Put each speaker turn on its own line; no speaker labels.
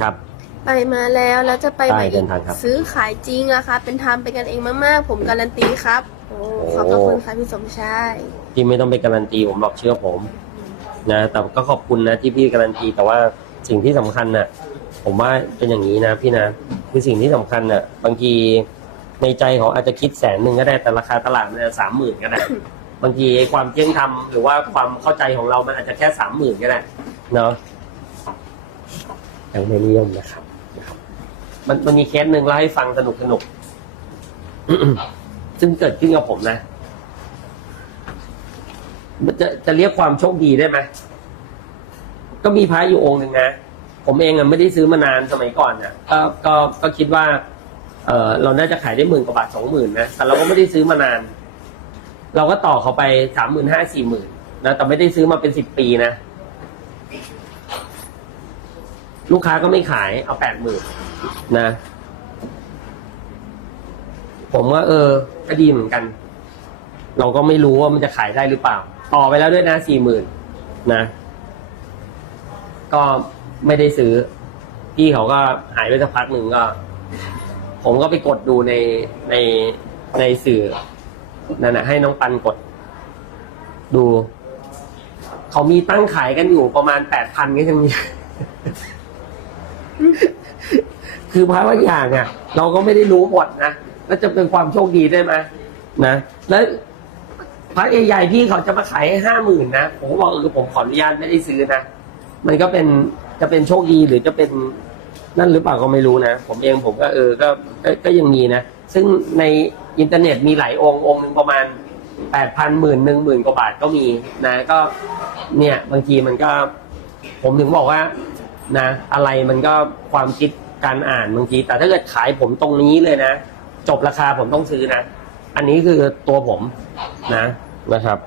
ครับ
ไปมาแล้วแล้วจะไปไหน
ได้เดิ
อี
น
ก
ทางครับ
ซื้อขายจริงอะค่ะเป็นทำเป็นกันเองมากๆ ผมการันตีครับโอ้ขอบพระคุณค่ะพี่สมชาย
ที่ไม่ต้องไปการันตีผมหรอกเชื่อผมนะแต่ก็ขอบคุณนะที่พี่การันตีแต่ว่าสิ่งที่สำคัญน่ะ ผมว่าเป็นอย่างนี้นะพี่นะคือสิ่งที่สำคัญน่ะ บางทีในใจเขาอาจจะคิดแสนหนึ่งก็ได้แต่ราคาตลาดมันสามหมื่นก็ได้ บางทีไอ้ความเที่ยงธรรมหรือว่าความเข้าใจของเรามันอาจจะแค่สามหมื่นก็ได้เนาะ ยังไม่นิยมนะครับนะครับ มันมันมีเคสหนึ่งเล่าให้ฟังสนุกสนุกซึ่งเกิดขึ้นกับผมนะมันจะจะเรียกความโชคดีได้ไหมก็มีพระอยู่องค์หนึ่งนะ ผมเองอะไม่ได้ซื้อมานานสมัยก่อนอะก็ก็ก็คิดว่า เออเราน่าจะขายได้หมื่นกว่าบาทสองหมื่นนะแต่เราก็ไม่ได้ซื้อมานาน เราก็ต่อเขาไปสามหมื่นห้าสี่หมื่นนะแต่ไม่ได้ซื้อมาเป็นสิบปีนะ ลูกค้าก็ไม่ขายเอาแปดหมื่นนะ ผมว่า เออ ก็ดีเหมือนกัน เราก็ไม่รู้ว่ามันจะขายได้หรือเปล่า ต่อไปแล้วด้วยนะสี่หมื่นนะ ก็ไม่ได้ซื้อ พี่เขาก็หายไปสักพักหนึ่งก็ ผมก็ไปกดดูในในในสื่อนั่นนะให้น้องปันกด ดู เขามีตั้งขายกันอยู่ประมาณแปดพันก็ยังมี คือพระบางอย่างอะ เราก็ไม่ได้รู้หมดนะแล้วจะเป็นความโชคดีได้ไหมนะแล้วพระใหญ่ๆพี่เขาจะมาขายให้ห้าหมื่นนะผมก็บอกเออผมขออนุญาตไม่ได้ซื้อนะมันก็เป็นจะเป็นโชคดีหรือจะเป็นนั่นหรือเปล่าก็ไม่รู้นะผมเองผมก็เออก็ก็ยังมีนะซึ่งในอินเทอร์เน็ตมีหลายองค์องค์หนึ่งประมาณแปดพันหมื่นหนึ่งหมื่นกว่าบาทก็มีนะ ก็เนี่ยบางทีมันก็ ผมถึงบอกว่า นะ อะไรมันก็ความคิดการอ่านบางที แต่ถ้าเกิดขายผมตรงนี้เลยนะ จบราคาผมต้องซื้อนะ อันนี้คือตัวผมนะนะครับ